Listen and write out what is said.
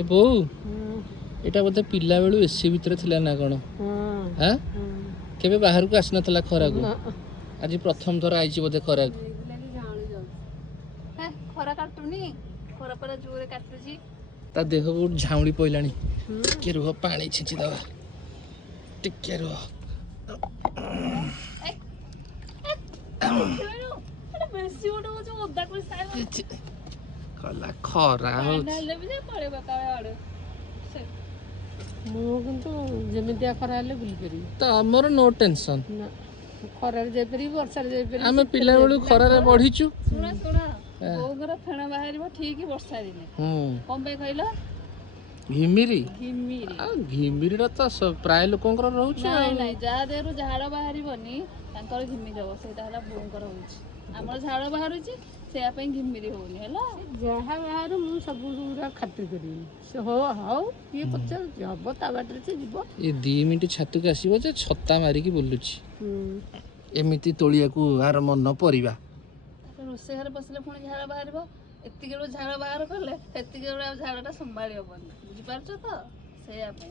ए बो एटा बोधे पिला बेलू एसी भितर थिला ना कोन हां केबे बाहर को आसना थला खरा को आज प्रथम थर आइची बोधे खरा को खरा काटुनी खरा पर जोरे काटुची ता देह बहुत झाउली पइलानी टिके रुह पानी छिंची दवा टिके रुह बेसी ओडो जो ओदा कोइ साइल कला खरा हो नाले भी पड़े बकावे आड़े मु किंतु जेमितिया खरा हेले बुली करी त हमर नो टेंशन खरा रे जेपरी वर्षा रे जेपरी आमे पिला बेलू खरा रे बढ़ीचु सुना सुना बोगर फेण बाहरिबो ठीक वर्षा दिने कोन बे कहलो घिमिरी घिमिरी आ घिमिरी रा त प्राय लोकंकर रहउछ नाही नाही जा देरु झाड़ बाहरिबनी तांकर घिमिरी हो सेटा हला बोंकर होउछ हमर झाड़ बाहरुची सेया पे घिमिरी होनी हला जहा बाहर मु सब पूरा खातिर करी से हो हाउ ये पचर जब ता बाटर से जीवो ए 2 मिनिट छातु के आसीबो जे छत्ता मारी की बोलुची एमिति तोलिया को आर मन परिबा रोसे घर बसले पुणी झाड़ बाहरिबो एतिके झाड़ बाहर करले एतिके झाड़टा संभाळी होबनी बुझी पारछ तो सेया पे